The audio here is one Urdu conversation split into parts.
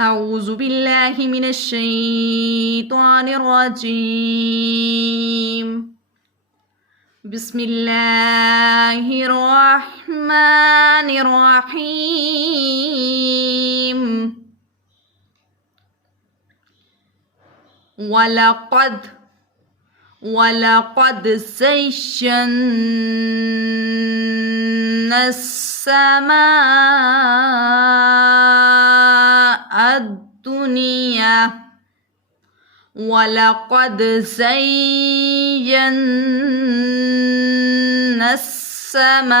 أعوذ بالله من الشيطان الرجيم. بسم الله الرحمن الرحيم. ولقد زينا السماء الدنيا ولقد زينا السماء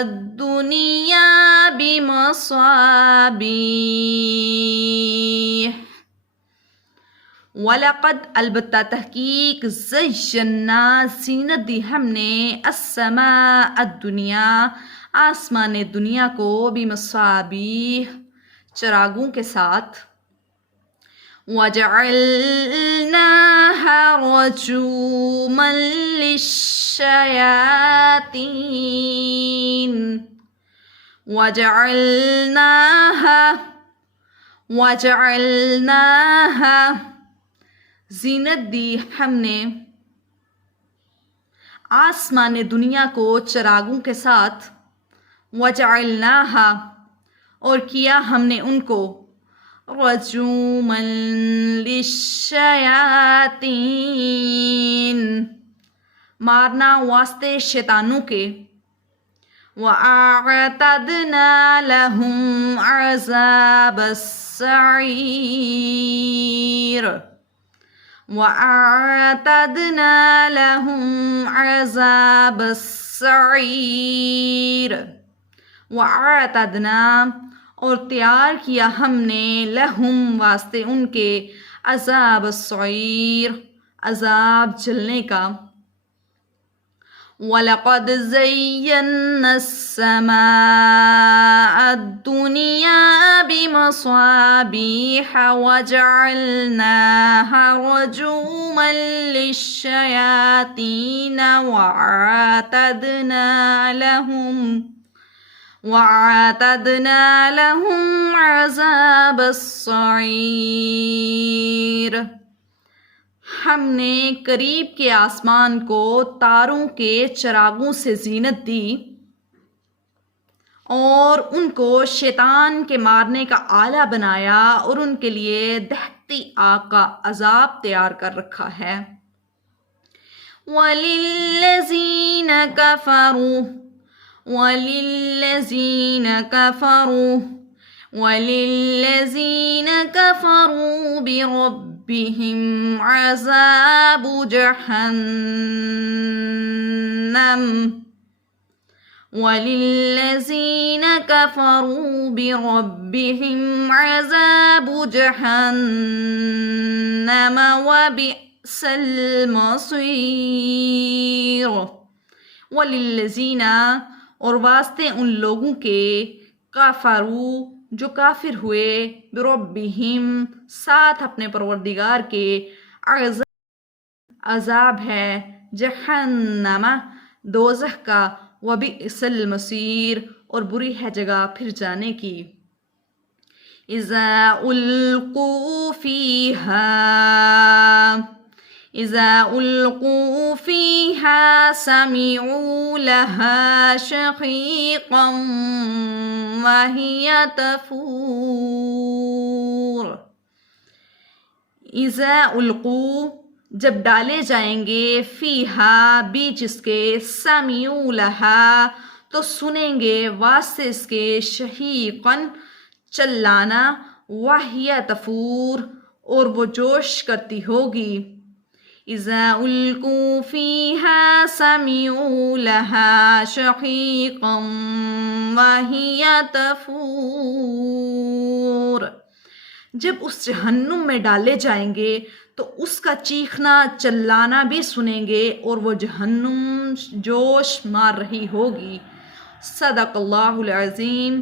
الدنيا بمصابيح. وَلَقَدْ البتہ تحقیق زینا زینت دی ہم نے السماء الدنیا آسمان دنیا کو بمصابیح چراغوں کے ساتھ. وَجَعَلْنَاهَا رُجُومًا لِلشَّيَاطِينِ. وَجَعَلْنَاهَا زینت دی ہم نے آسمان دنیا کو چراغوں کے ساتھ. وَجَعَلْنَاهَا اور کیا ہم نے ان کو رجوما للشیاطین مارنا واسطے شیطانوں کے. وَأَعْتَدْنَا لَهُمْ عَذَابَ السَّعِيرِ. وَأَعْتَدْنَا لَهُمْ عَذَابَ السَّعِيرِ. وَأَعْتَدْنَا اور تیار کیا ہم نے لہم واسطے ان کے عذاب السعیر عذاب جلنے کا. وَلَقَدْ زَيَّنَّا السَّمَاءَ الدُّنْيَا بِمَصَابِيحَ وَجَعَلْنَاهَا رُجُومًا لِلشَّيَاطِينَ وَأَعْتَدْنَا لَهُمْ عَذَابَ السَّعِيرِ. ہم نے قریب کے آسمان کو تاروں کے چراغوں سے زینت دی اور ان کو شیطان کے مارنے کا آلہ بنایا اور ان کے لیے دہتی آگ کا عذاب تیار کر رکھا ہے. وَلِلَّذِينَ كَفَرُوا بِرَبِّهِمْ عَذَابُ جَهَنَّمَ. وَلِلَّذِينَ كَفَرُوا بِرَبِّهِمْ عَذَابُ جَهَنَّمَ وَبِئْسَ الْمَصِيرُ. وَلِلَّذِينَ اور واسطے ان لوگوں کے کافرو جو کافر ہوئے بربہم ساتھ اپنے پروردگار کے عذاب ہے جہنم دوزخ کا. وبئس المصیر اور بری ہے جگہ پھر جانے کی. اذا القوا فيها سمعوا لها شقيقا وهي تفور. اذا القوا جب ڈالے جائیں گے فیہا بیچ اس کے سمعوا لها تو سنیں گے واسطے اس کے شہیقاً چلانا وہی تفور اور وہ جوش کرتی ہوگی. اذا القوا فیہا سمعوا لها شہیقاً وہی تفور. جب اس جہنم میں ڈالے جائیں گے تو اس کا چیخنا چلانا بھی سنیں گے اور وہ جہنم جوش مار رہی ہوگی. صدق اللہ العظیم.